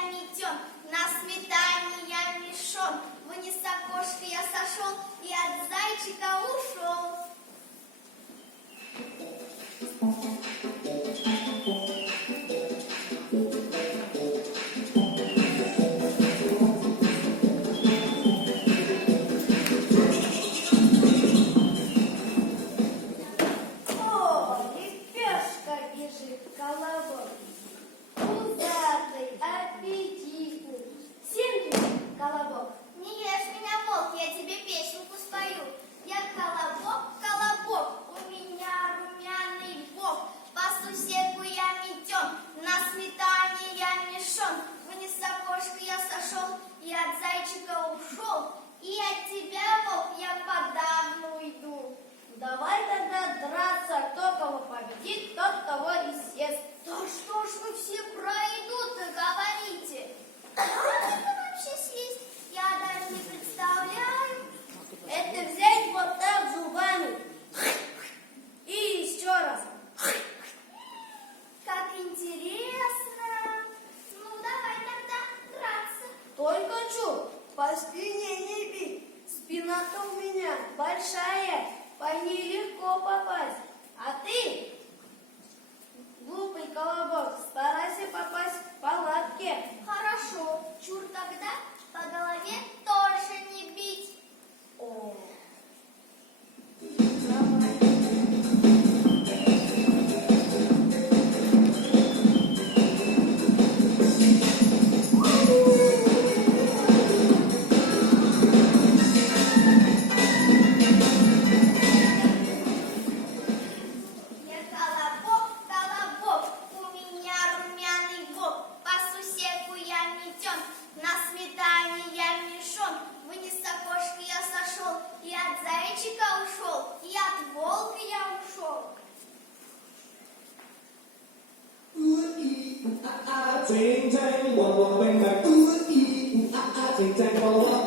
я метен, на сметане я мешон. Вниз с окошка я сошел и от зайчика ушел. О, лепешка бежит, колобок. Пузатый, аппетитный. Всем тебе, колобок. Не ешь меня, волк, я тебе песенку спою. Я колобок, колобок, у меня румяный бок. По сусеку я метен, на сметане я мешон. Вниз с окошка я сошел и от зайчика ушел. И от тебя, волк, я подавно уйду. Давай тогда драться, кто кого победит, тот того и съест. Да что ж вы все про еду-то говорите? Как это вообще съесть? Я даже не представляю. Это взять вот так зубами. И еще раз. Как интересно. Ну, давай тогда драться. Только чур, по спине не бить. Спина-то у меня большая, по ней легко попасть. А ты, глупый колобок, старайся попасть в палатке. Хорошо, чур тогда по голове тоже не бить. О. Я колобок, колобок, у меня румяный бок. По сусеку я метен, на сметане я мешон. Вниз с окошка я сошел, и от зайчика ушел, и от волка я ушел. Ting tang, wah wah bang bang. Ooh ee, ooh ah ah, ting tang, wah wah.